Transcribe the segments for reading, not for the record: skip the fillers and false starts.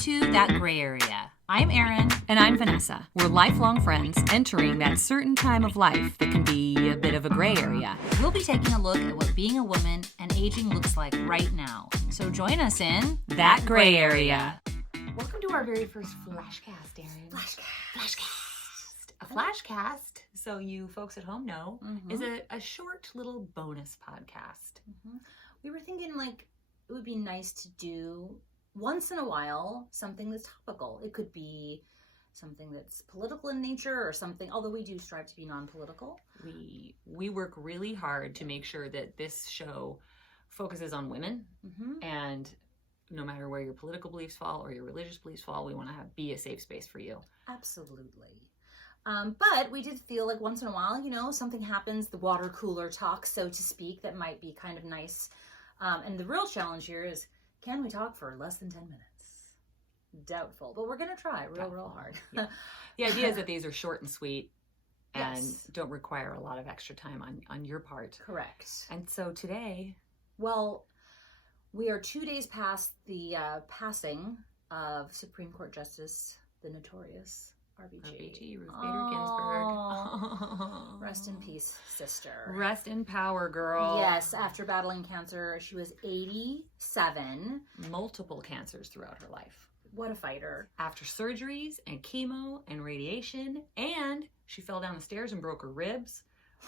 to That Gray Area. I'm Erinn. And I'm Vanessa. We're lifelong friends entering that certain time of life that can be a bit of a gray area. We'll be taking a look at what being a woman and aging looks like right now. So join us in That Gray Area. Welcome to our very first FlashCast, Erinn. FlashCast. A FlashCast, so you folks at home know, is a short little bonus podcast. We were thinking like it would be nice to do once in a while something that's topical. It could be something that's political in nature or something, although we do strive to be non-political. We work really hard to make sure that this show focuses on women, and no matter where your political beliefs fall or your religious beliefs fall, we want to be a safe space for you. Absolutely. But we did feel like once in a while, something happens, the water cooler talk, so to speak, that might be kind of nice. And the real challenge here is, can we talk for less than 10 minutes? Doubtful, but we're going to try real hard. Yeah. The idea is that these are short and sweet and Yes. don't require a lot of extra time on your part. Correct. And so today, Well, we are 2 days past the passing of Supreme Court Justice, the Notorious RBG. Ruth Bader Ginsburg. Rest in peace, sister. Rest in power, girl. Yes, after battling cancer, she was 87. Multiple cancers throughout her life. What a fighter. After surgeries and chemo and radiation, and she fell down the stairs and broke her ribs.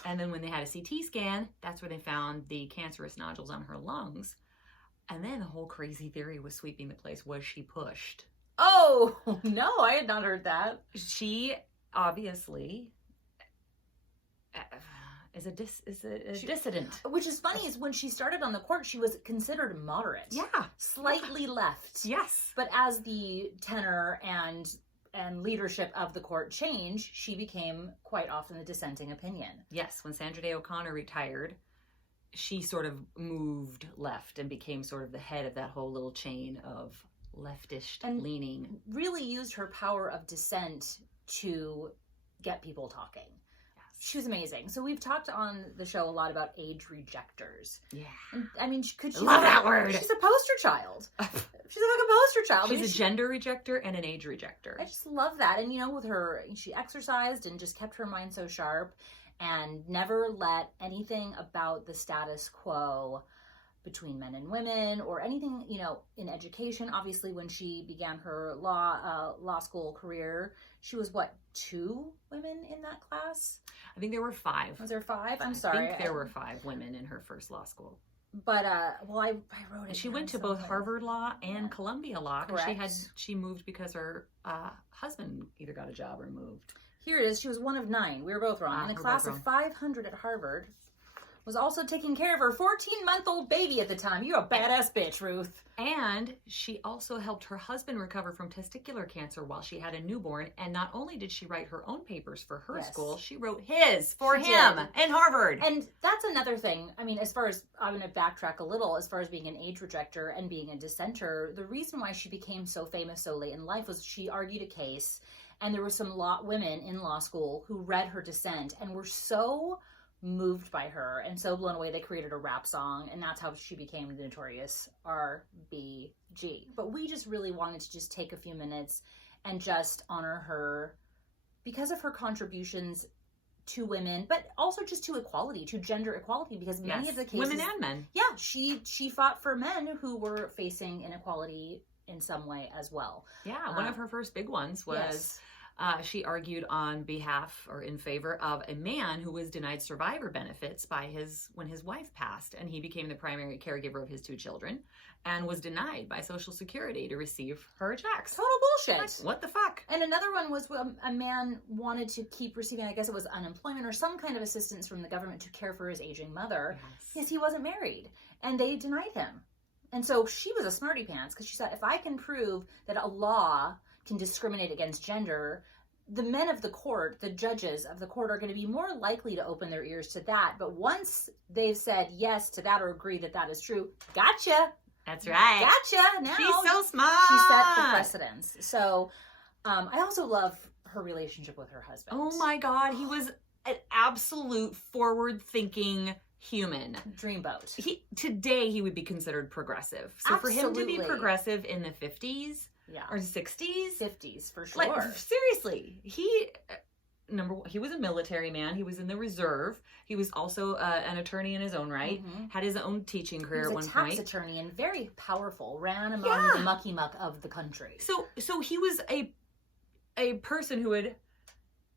And then when they had a CT scan, that's where they found the cancerous nodules on her lungs. And then the whole crazy theory was sweeping the place. Was she pushed? Oh, no, I had not heard that. She obviously is a dissident. Which is funny, is when she started on the court, she was considered moderate. Yeah. Slightly left. Yes. But as the tenor and leadership of the court changed, she became quite often the dissenting opinion. Yes. When Sandra Day O'Connor retired, she sort of moved left and became sort of the head of that whole little chain of leftish And leaning. really used her power of dissent to get people talking. Yes. She was amazing. So we've talked on the show a lot about age rejectors. Yeah. And I mean, could she? I love that word. She's a poster child. She's like a poster child. She's I mean, a gender rejector and an age rejector. I just love that. And with her, she exercised and just kept her mind so sharp and never let anything about the status quo between men and women or anything, in education. Obviously, when she began her law school career, she was 2 women in that class? I think there were 5. Was there 5? I'm sorry. I think there were 5 women in her first law school. But, I wrote it. And she went to down both Harvard Law and Columbia Law. Correct. And she moved because her husband either got a job or moved. Here it is. She was one of 9. We were both wrong. In the we're class both of 500 at Harvard, was also taking care of her 14-month-old baby at the time. You're a badass bitch, Ruth. And she also helped her husband recover from testicular cancer while she had a newborn. And not only did she write her own papers for her school, she wrote his for him in Harvard. And that's another thing. I mean, as far as, I'm going to backtrack a little, as far as being an age rejector and being a dissenter, the reason why she became so famous so late in life was she argued a case, and there were some women in law school who read her dissent and were so moved by her and so blown away they created a rap song, and that's how she became the Notorious RBG. But we just really wanted to just take a few minutes and just honor her because of her contributions to women, but also just to equality, to gender equality, because many of the cases, women and men. Yeah, she fought for men who were facing inequality in some way as well. Yeah, one of her first big ones was she argued on behalf or in favor of a man who was denied survivor benefits when his wife passed, and he became the primary caregiver of his 2 children and was denied by Social Security to receive her checks. Total bullshit. Like, what the fuck? And another one was a man wanted to keep receiving, I guess it was unemployment or some kind of assistance from the government to care for his aging mother because he wasn't married, and they denied him. And so she was a smarty pants because she said, if I can prove that a law can discriminate against gender, the men of the court, the judges of the court, are going to be more likely to open their ears to that. But once they've said yes to that or agree that that is true, gotcha. That's right. Gotcha. Now she's so smart. She set the precedence. So I also love her relationship with her husband. Oh my God. He was an absolute forward-thinking human. Dreamboat. Today he would be considered progressive. So for him to be progressive in the 50s Yeah. Or 60s? 50s, for sure. Like, seriously. He was a military man. He was in the reserve. He was also an attorney in his own right. Had his own teaching career at one point. He was a tax attorney and very powerful. Ran among the mucky muck of the country. So he was a person who had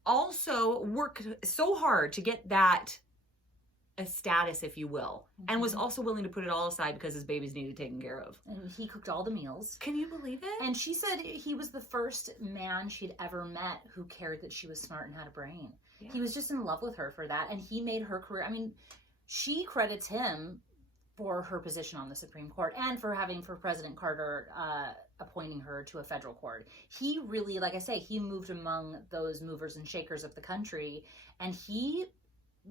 also worked so hard to get that a status, if you will, and was also willing to put it all aside because his babies needed taken care of. And he cooked all the meals. Can you believe it? And she said he was the first man she'd ever met who cared that she was smart and had a brain. Yeah. He was just in love with her for that, and he made her career. I mean, she credits him for her position on the Supreme Court and for President Carter appointing her to a federal court. He really, like I say, he moved among those movers and shakers of the country, and he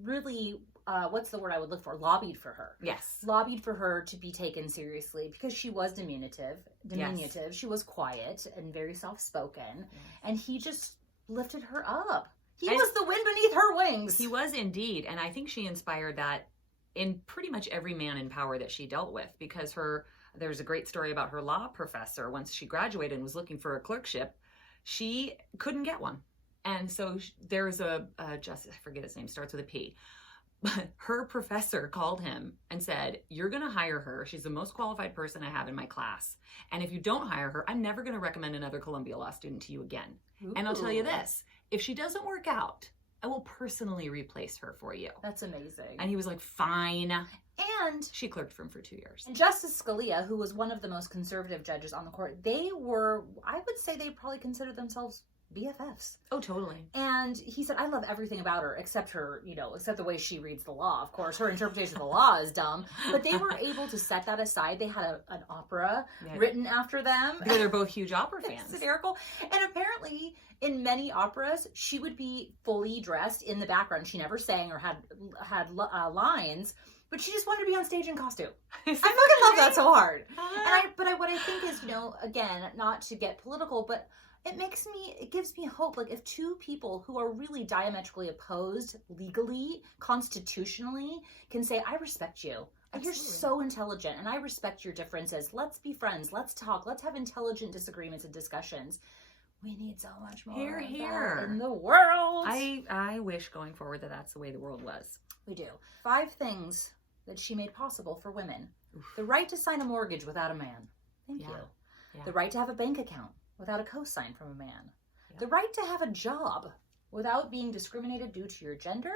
really, what's the word I would look for? Lobbied for her. Yes. Lobbied for her to be taken seriously because she was diminutive. Yes. She was quiet and very soft-spoken. Yes. And he just lifted her up. He was the wind beneath her wings. He was indeed. And I think she inspired that in pretty much every man in power that she dealt with, because there's a great story about her law professor. Once she graduated and was looking for a clerkship, she couldn't get one. And so there's a justice, I forget his name, starts with a P. But her professor called him and said, you're going to hire her. She's the most qualified person I have in my class. And if you don't hire her, I'm never going to recommend another Columbia Law student to you again. Ooh. And I'll tell you this, if she doesn't work out, I will personally replace her for you. That's amazing. And he was like, fine. And she clerked for him for 2 years. And Justice Scalia, who was one of the most conservative judges on the court, they were, I would say they probably considered themselves BFFs. Oh, totally. And he said, I love everything about her except her, except the way she reads the law. Of course, her interpretation of the law is dumb. But they were able to set that aside. They had an opera written after them. They're both huge opera fans. It's hysterical. And apparently, in many operas, she would be fully dressed in the background. She never sang or had lines. But she just wanted to be on stage in costume. I fucking love that so hard. But what I think is, again, not to get political, but it gives me hope. Like, if two people who are really diametrically opposed legally, constitutionally, can say, I respect you. Absolutely. You're so intelligent and I respect your differences. Let's be friends. Let's talk. Let's have intelligent disagreements and discussions. We need so much more here in the world. I wish going forward that's the way the world was. We do. 5 things that she made possible for women. Oof. The right to sign a mortgage without a man. Thank you. Yeah. The right to have a bank account without a cosign from a man. Yeah. The right to have a job without being discriminated due to your gender.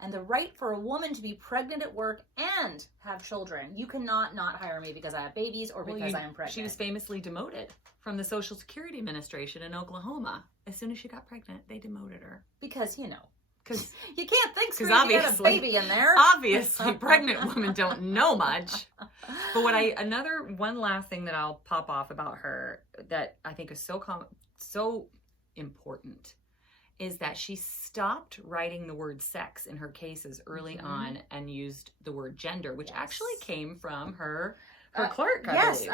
And the right for a woman to be pregnant at work and have children. You cannot not hire me because I have babies or because I am pregnant. She was famously demoted from the Social Security Administration in Oklahoma. As soon as she got pregnant, they demoted her. Because, because you can't think straight if you had a baby in there. Obviously, pregnant women don't know much. But one last thing that I'll pop off about her that I think is so important is that she stopped writing the word sex in her cases early on and used the word gender, which actually came from her clerk. Yes,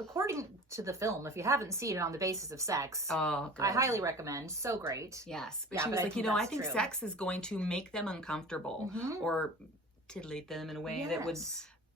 according to the film, if you haven't seen it, On the Basis of Sex, I highly recommend. So great. Yes, but she was like, I think sex is going to make them uncomfortable or titillate them in a way that would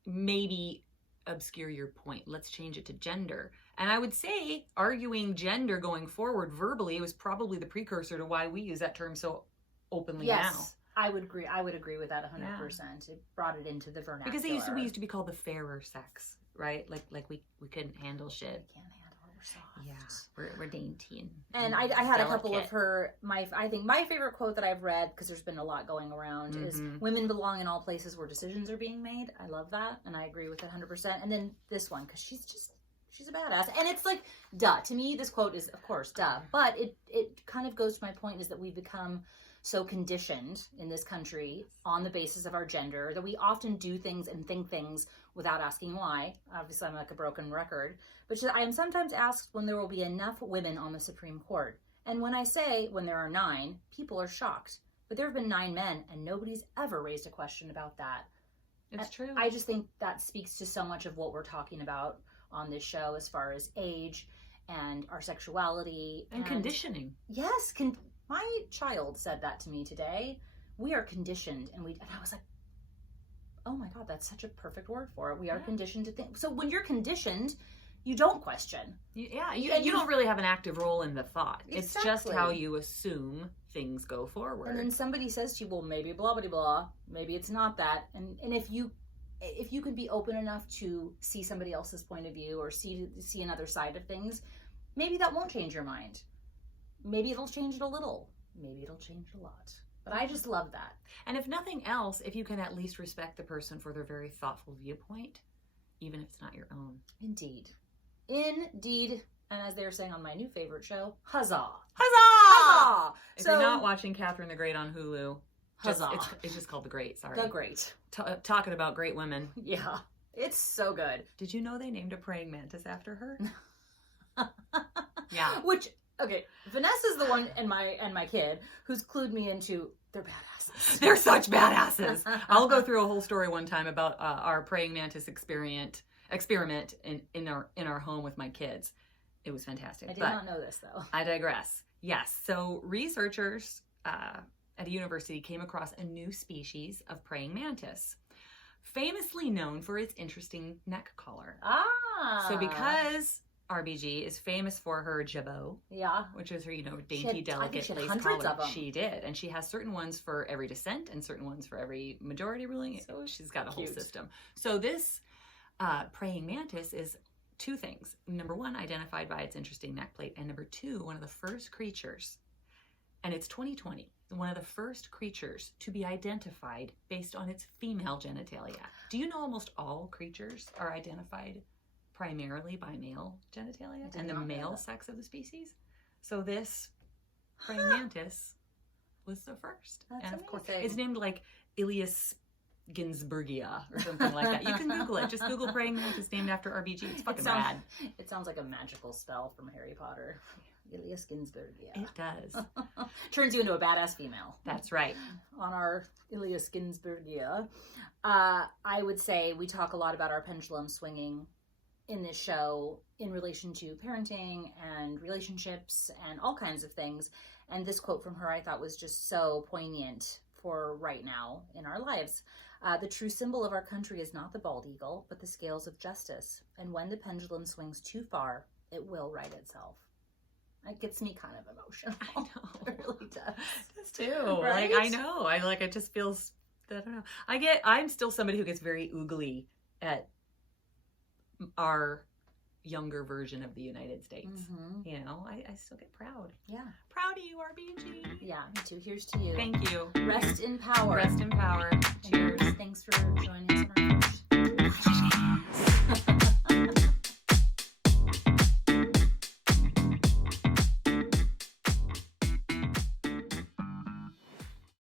maybe obscure your point. Let's change it to gender. And I would say arguing gender going forward verbally was probably the precursor to why we use that term so openly now. I would agree. I would agree with that 100%. It brought it into the vernacular. Because we used to be called the fairer sex, right? Like we couldn't handle shit. We can't handle it. We're soft. Yeah, we're dainty. And I had a couple of her. I think my favorite quote that I've read, because there's been a lot going around, is "Women belong in all places where decisions are being made." I love that, and I agree with it 100%. And then this one, because she's a badass, and it's like, duh. To me, this quote is, of course, duh. But it kind of goes to my point, is that we've become so conditioned in this country on the basis of our gender that we often do things and think things without asking why. Obviously, I'm like a broken record. But I am sometimes asked when there will be enough women on the Supreme Court. And when I say when there are 9, people are shocked. But there have been 9 men, and nobody's ever raised a question about that. It's true. I just think that speaks to so much of what we're talking about on this show as far as age and our sexuality. And conditioning. Yes, my child said that to me today. We are conditioned, and I was like, oh my God, that's such a perfect word for it. We are conditioned to think. So when you're conditioned, you don't question. You don't really have an active role in the thought. Exactly. It's just how you assume things go forward. And then somebody says to you, well, maybe blah, blah, blah, maybe it's not that. And if you can be open enough to see somebody else's point of view or see another side of things, maybe that won't change your mind. Maybe it'll change it a little. Maybe it'll change a lot. But I just love that. And if nothing else, if you can at least respect the person for their very thoughtful viewpoint, even if it's not your own. Indeed. Indeed. And as they were saying on my new favorite show, huzzah. Huzzah! If you're not watching Catherine the Great on Hulu, huzzah. It's just called The Great, sorry. The Great. Talking about great women. Yeah. It's so good. Did you know they named a praying mantis after her? Yeah. Which, okay, Vanessa's the one and my kid who's clued me into they're badasses. They're such badasses. I'll go through a whole story one time about our praying mantis experiment in our home with my kids. It was fantastic. I did not know this, though. I digress. Yes. So researchers at a university came across a new species of praying mantis, famously known for its interesting neck collar. Ah. So because RBG is famous for her jabot, which is her, dainty, delicate lace collar. She did. And she has certain ones for every dissent and certain ones for every majority ruling. So she's got a whole system. So this praying mantis is two things. Number one, identified by its interesting neck plate. And number two, one of the first creatures, and it's 2020, one of the first creatures to be identified based on its female genitalia. Do you know almost all creatures are identified primarily by male genitalia and the male sex of the species? So this praying mantis was the first. That's and of amazing. course, it's named like Ilias Ginsburgia or something like that. You can Google it. Just Google praying mantis named after RBG. It's fucking rad. It sounds like a magical spell from Harry Potter. Ilias Ginsburgia. It does. Turns you into a badass female. That's right. On our Ilias Ginsburgia. I would say we talk a lot about our pendulum swinging in this show in relation to parenting and relationships and all kinds of things. And this quote from her I thought was just so poignant for right now in our lives. The true symbol of our country is not the bald eagle, but the scales of justice. And when the pendulum swings too far, it will right itself. It gets me kind of emotional. I know. It really does. This too. Right? Like, I know. It just feels, I don't know. I'm still somebody who gets very oogly at our younger version of the United States. Mm-hmm. I still get proud. Yeah. Proud of you, RBG. Yeah, me too. Here's to you. Thank you. Rest in power. Rest in power. Cheers. Thanks for joining us on our first.